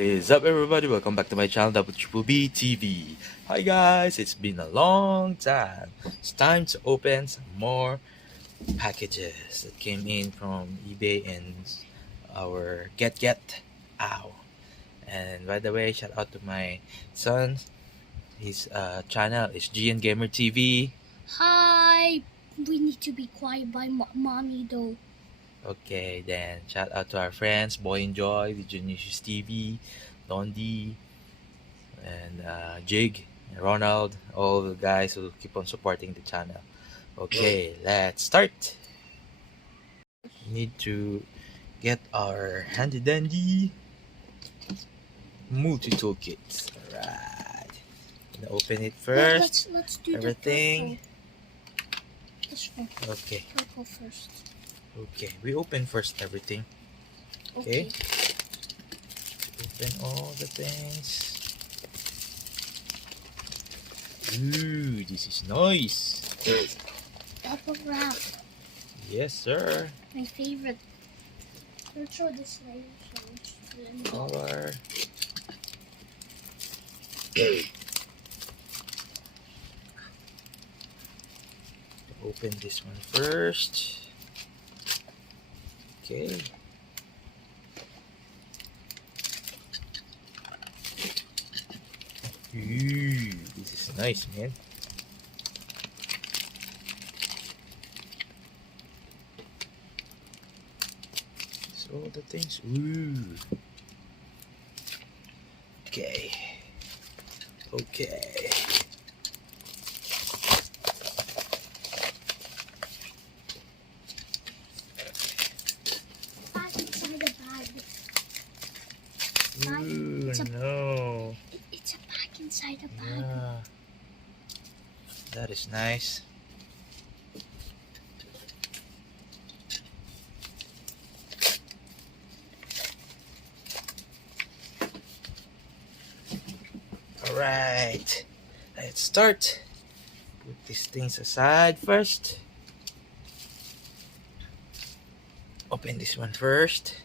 is up, everybody? Welcome back to my channel, WBB TV. Hi guys, it's been a long time. It's time to open some more packages that came in from eBay and our Get. Ow. And by the way, shout out to my son. His channel is GN Gamer TV. Hi, we need to be quiet by mommy though. Okay, then shout out to our friends, Boy and Joy, the Junius TV, Dondi, and Jig, and Ronald, all the guys who keep on supporting the channel. Okay, let's start. Need to get our handy dandy multi toolkits. Alright, gonna open it first. Let's do everything. This one. Okay. Purple first. Okay, we open first everything. Okay. Open all the things. Ooh, this is nice. Bubble wrap. Yes, sir. My favorite. Let's throw this layer. Color. Open this one first. Okay. Ooh, this is nice, man. So all the things. Ooh. Okay. Okay. Ooh, no. It's a bag inside a bag. Yeah. That is nice. Alright. Let's start. Put these things aside first. Open this one first.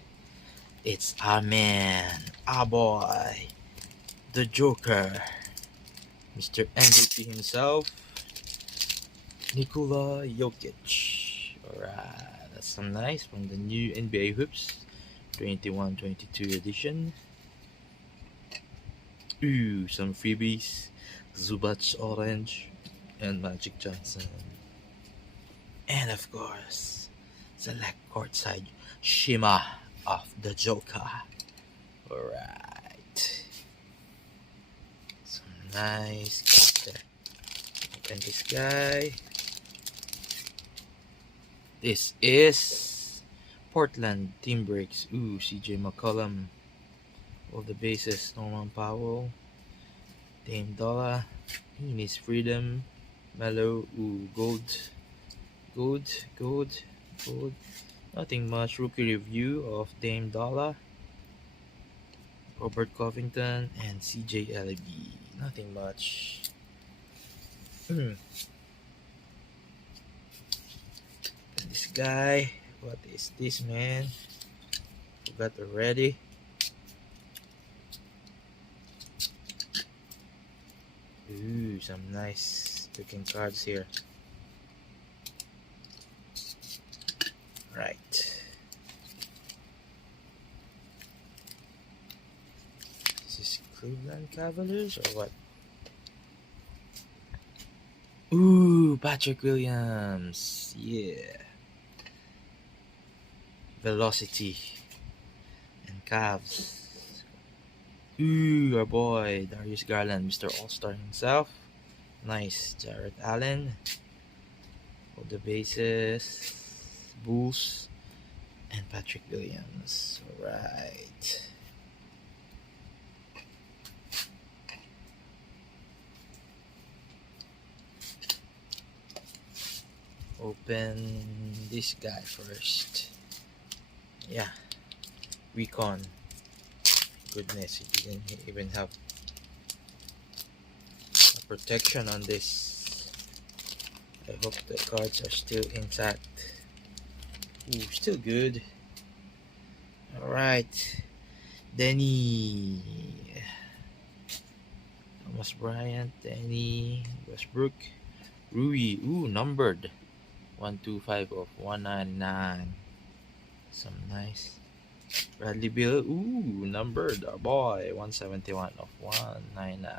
It's our man, our boy, the Joker, Mr. MVP himself, Nikola Jokic. Alright, that's some nice from the new NBA Hoops 21-22 edition. Ooh, some freebies, Zubac Orange, and Magic Johnson. And of course, select courtside Shima of the Joker. Alright. Some nice stuff there. Open this guy. This is Portland Team Breaks. Ooh, CJ McCollum. All the bases. Norman Powell. Dame Dollar. He needs freedom. Mellow. Ooh, gold. Nothing much. Rookie review of Dame Dollar, Robert Covington, and CJ LB. Nothing much. And this guy, what is this, man? Forgot already. Ooh, some nice looking cards here. Right. Is this Cleveland Cavaliers or what? Ooh, Patrick Williams. Yeah. Velocity. And Cavs. Ooh, our boy, Darius Garland, Mr. All-Star himself. Nice. Jarrett Allen. For the bases. Bulls, and Patrick Williams. Alright. Open this guy first. Yeah. Recon. Goodness, he didn't even have a protection on this. I hope the cards are still intact. Ooh, still good. Alright. Denny. Thomas Bryant, Denny, Westbrook, Rui. Ooh, numbered. 125 of 199. Some nice. Bradley Beal. Ooh, numbered. Our boy. 171 of 199.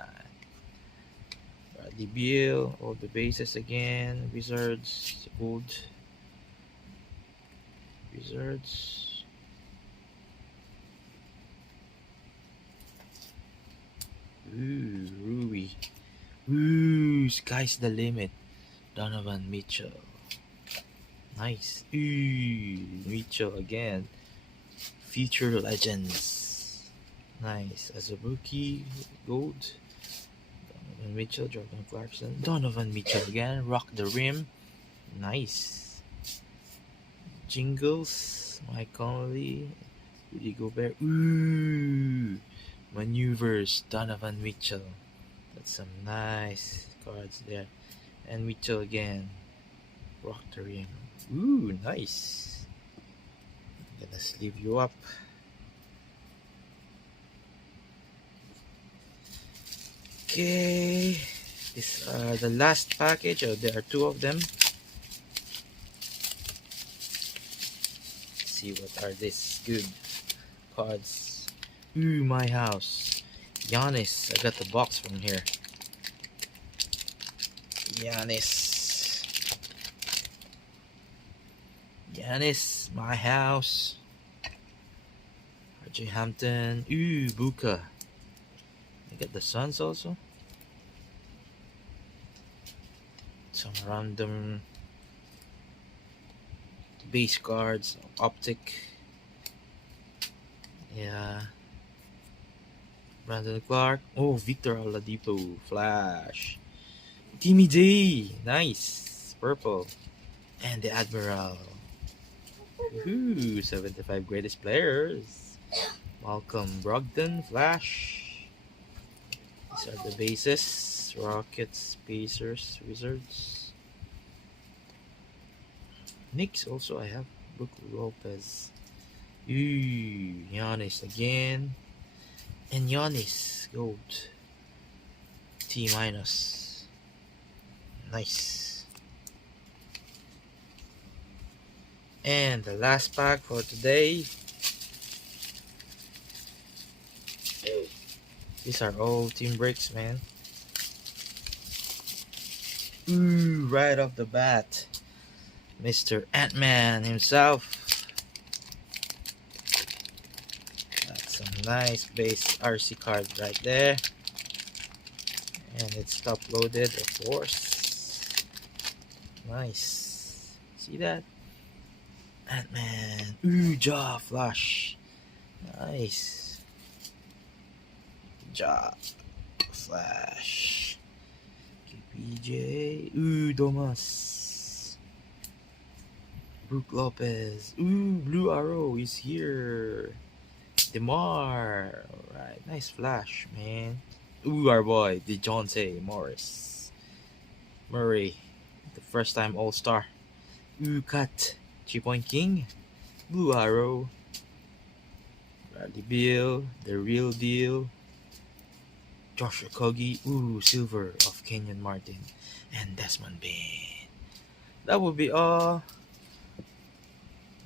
Bradley Beal. All the bases again. Wizards. Gold. Wizards. Ooh, Rui. Ooh, sky's the limit. Donovan Mitchell. Nice. Ooh, Mitchell again. Future legends. Nice. As a rookie, gold. Donovan Mitchell, Jordan Clarkson. Donovan Mitchell again. Rock the rim. Nice. Jingles. Mike Conley. Rudy Gobert. Ooh. Maneuvers. Donovan Mitchell. That's some nice cards there. And Mitchell again. Rock the rim. Ooh, nice. I'm gonna sleeve you up. Okay. These are the last package. Oh, there are two of them. Let's see what are these good cards. Ooh, my house. Giannis. I got the box from here. Giannis, my house. RJ Hampton. Ooh, Buka. I got the Suns also. Some random base cards. Optic. Yeah. Brandon Clark. Oh, Victor Oladipo. Flash. Timmy J. Nice. Purple. And the Admiral. Ooh, 75 greatest players. Malcolm Brogdon. Flash. These are the bases. Rockets, Pacers, Wizards. Knicks also I have. Brook Lopez. Ooh, Giannis again. And Giannis. Gold. T minus. Nice. And the last pack for today. These are all team breaks, man. Ooh, right off the bat. Mr. Ant-Man himself. That's some nice base RC card right there. And it's top loaded, of course. Nice. See that? Ant-Man. Ooh, Jaw Flash. Nice. Jaw Flash. KPJ. Ooh, Domas. Brook Lopez. Ooh, Blue Arrow is here. DeMar. Alright, nice flash, man. Ooh, our boy, DeJounte Morris. Murray, the first time All-Star. Ooh, Cut. 3-point King. Blue Arrow. Bradley Beal. The Real Deal. Josh Okogie. Ooh, Silver of Kenyon Martin. And Desmond Bain. That would be all.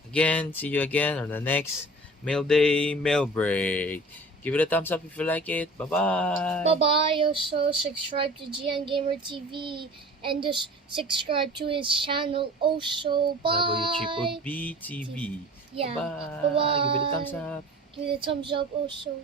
Again, see you again on the next Mailday Mailbreak. Give it a thumbs up if you like it. Bye-bye. Bye-bye. Also, subscribe to GN Gamer TV and just subscribe to his channel also. Bye. WBB TV. Yeah. Bye-bye. Bye-bye. Give it a thumbs up. Give it a thumbs up also.